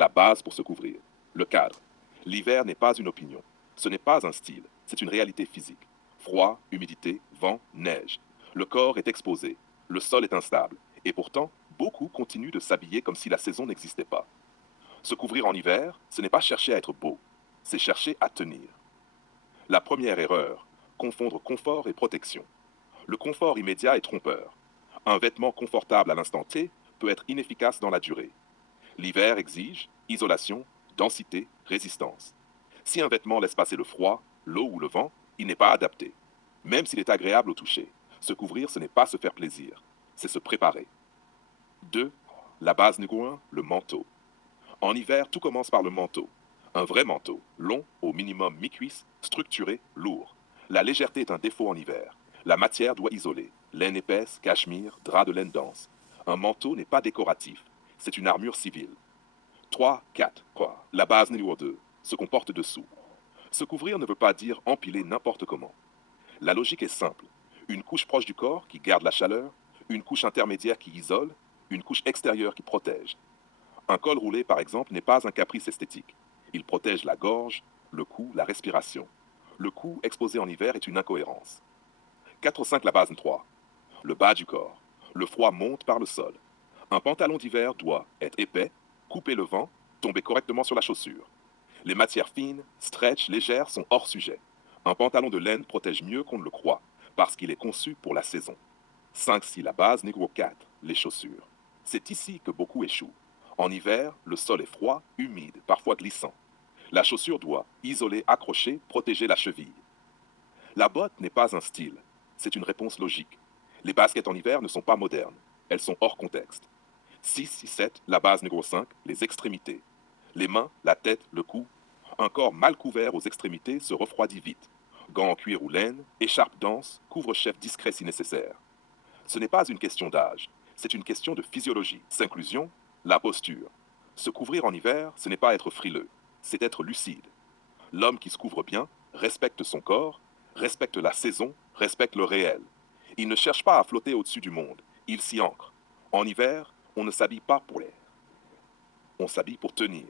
La base pour se couvrir. Le cadre. L'hiver n'est pas une opinion. Ce n'est pas un style. C'est une réalité physique. Froid, humidité, vent, neige. Le corps est exposé. Le sol est instable. Et pourtant, beaucoup continuent de s'habiller comme si la saison n'existait pas. Se couvrir en hiver, ce n'est pas chercher à être beau. C'est chercher à tenir. La première erreur, confondre confort et protection. Le confort immédiat est trompeur. Un vêtement confortable à l'instant T peut être inefficace dans la durée. L'hiver exige isolation, densité, résistance. Si un vêtement laisse passer le froid, l'eau ou le vent, il n'est pas adapté. Même s'il est agréable au toucher, se couvrir, ce n'est pas se faire plaisir, c'est se préparer. 2. La base numéro 1, le manteau. En hiver, tout commence par le manteau. Un vrai manteau, long, au minimum mi-cuisse, structuré, lourd. La légèreté est un défaut en hiver. La matière doit isoler. Laine épaisse, cachemire, drap de laine dense. Un manteau n'est pas décoratif. C'est une armure civile. 3, 4. Quoi? La base numéro 2 se comporte dessous. Se couvrir ne veut pas dire empiler n'importe comment. La logique est simple. Une couche proche du corps qui garde la chaleur, une couche intermédiaire qui isole, une couche extérieure qui protège. Un col roulé, par exemple, n'est pas un caprice esthétique. Il protège la gorge, le cou, la respiration. Le cou exposé en hiver est une incohérence. 4-5, la base 3. Le bas du corps. Le froid monte par le sol. Un pantalon d'hiver doit être épais, couper le vent, tomber correctement sur la chaussure. Les matières fines, stretch, légères sont hors sujet. Un pantalon de laine protège mieux qu'on ne le croit, parce qu'il est conçu pour la saison. 5-6, la base numéro 4, les chaussures. C'est ici que beaucoup échouent. En hiver, le sol est froid, humide, parfois glissant. La chaussure doit isoler, accrocher, protéger la cheville. La botte n'est pas un style, c'est une réponse logique. Les baskets en hiver ne sont pas modernes, elles sont hors contexte. 6-7, la base numéro 5, les extrémités. Les mains, la tête, le cou. Un corps mal couvert aux extrémités se refroidit vite. Gants en cuir ou laine, écharpe dense, couvre-chef discret si nécessaire. Ce n'est pas une question d'âge, c'est une question de physiologie. S'inclusion, la posture. Se couvrir en hiver, ce n'est pas être frileux, c'est être lucide. L'homme qui se couvre bien respecte son corps, respecte la saison, respecte le réel. Il ne cherche pas à flotter au-dessus du monde, il s'y ancre. En hiver, on ne s'habille pas pour l'air, on s'habille pour tenir.